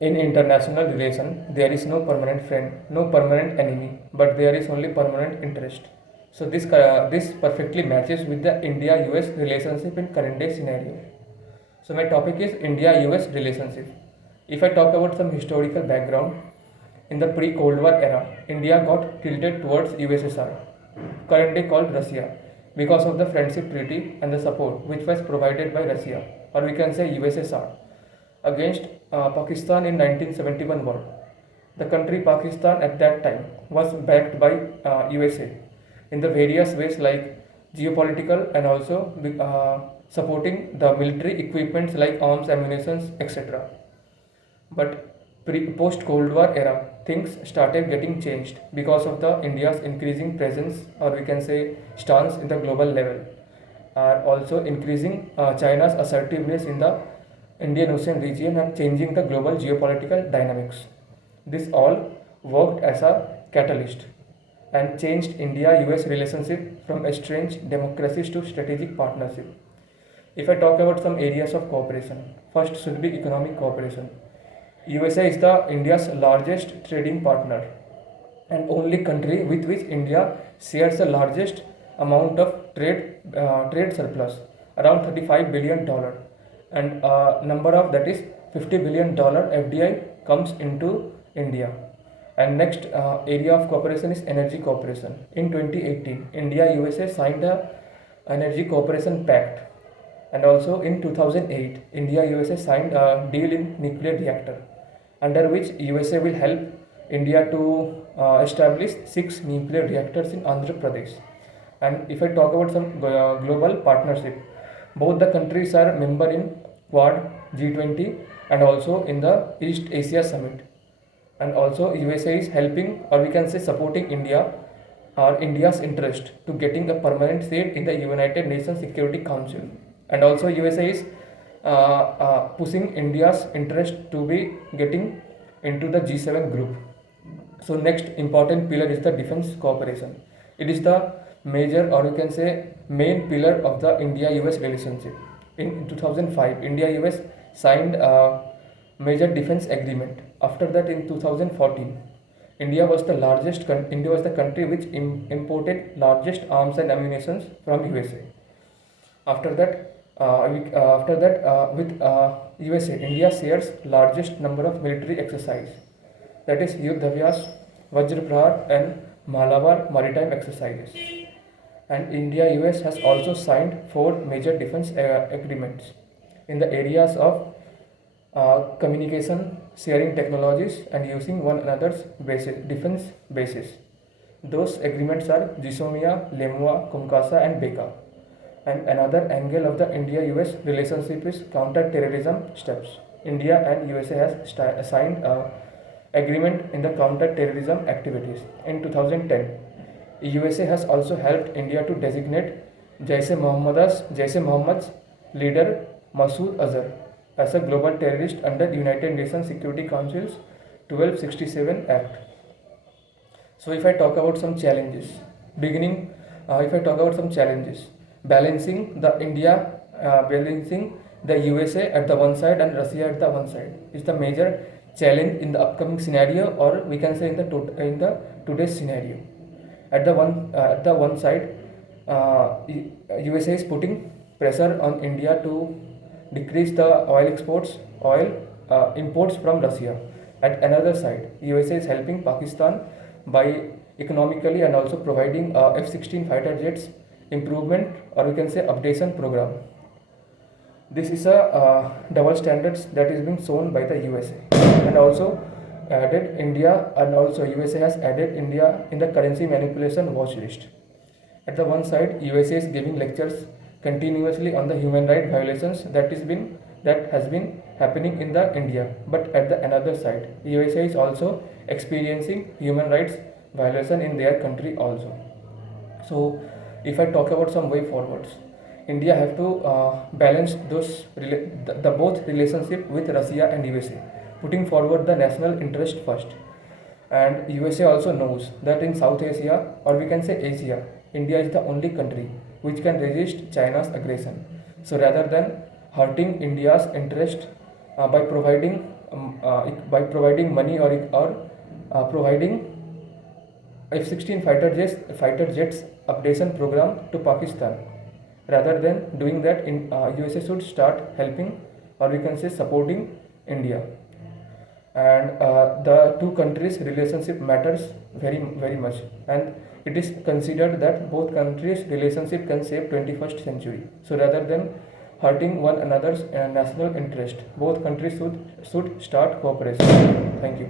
In international relation, there is no permanent friend, no permanent enemy, but there is only permanent interest. So this perfectly matches with the India-US relationship in current day scenario. So my topic is India-US relationship. If I talk about some historical background, in the pre-Cold War era, India got tilted towards USSR, currently called Russia, because of the friendship treaty and the support which was provided by Russia, or we can say USSR, against Pakistan in 1971 war. The country Pakistan at that time was backed by USA in the various ways like geopolitical and also supporting the military equipments like arms, ammunitions, etc. But post Cold War era, things started getting changed because of the India's increasing presence, or we can say stance in the global level, are also increasing China's assertiveness in the Indian Ocean region and changing the global geopolitical dynamics. This all worked as a catalyst and changed India-US relationship from estranged democracies to strategic partnership. If I talk about some areas of cooperation, first should be economic cooperation. USA is the India's largest trading partner and only country with which India shares the largest amount of trade surplus, around $35 billion, and number of that is $50 billion FDI comes into India. And next area of cooperation is energy cooperation. In 2018, India USA signed a energy cooperation pact, and also in 2008, India USA signed a deal in nuclear reactor, under which USA will help India to establish 6 nuclear reactors in Andhra Pradesh. And if I talk about some global partnership, both the countries are member in Quad, G20, and also in the East Asia Summit. And also USA is helping, or we can say supporting India, or India's interest to getting a permanent seat in the United Nations Security Council. And also USA is pushing India's interest to be getting into the G7 group. So next important pillar is the defense cooperation. It is the major, or you can say main pillar of the India-US relationship. In 2005, India-US signed a major defense agreement. After that, in 2014, India was the India was the country which imported largest arms and ammunition from USA. After that, with USA, India shares largest number of military exercise, that is Yuddhavyas, Vajra and Malabar maritime exercises. And India-US has also signed 4 major defense agreements in the areas of communication, sharing technologies, and using one another's defense bases. Those agreements are Jisomia, Lemua, Kumkasa, and Beka. And another angle of the India-US relationship is counter-terrorism steps. India and USA has signed a agreement in the counter-terrorism activities. In 2010, USA has also helped India to designate Jaish-e-Mohammad's leader Masood Azhar as a global terrorist under the United Nations Security Council's 1267 Act. So if I talk about some challenges, balancing the USA at the one side and Russia at the one side is the major challenge in the upcoming scenario, or we can say in the today's scenario. At the one side, USA is putting pressure on India to decrease the oil imports from Russia. At another side, USA is helping Pakistan by economically and also providing F-16 fighter jets improvement, or we can say updation program. This is a double standards that is being shown by the USA, and also added India, and also USA has added India in the currency manipulation watch list. At the one side, USA is giving lectures continuously on the human right violations that has been happening in the India. But at the another side, USA is also experiencing human rights violation in their country also. So if I talk about some way forwards, India have to balance the both relationship with Russia and USA, putting forward the national interest first. And USA also knows that in South Asia, or we can say Asia, India is the only country which can resist China's aggression. So rather than hurting India's interest by providing by providing money or providing F-16 fighter jets updation program to Pakistan. Rather than doing that, USA should start helping, or we can say supporting India. And the two countries' relationship matters very much, and it is considered that both countries' relationship can save 21st century. So rather than hurting one another's national interest, both countries should start cooperation. Thank you.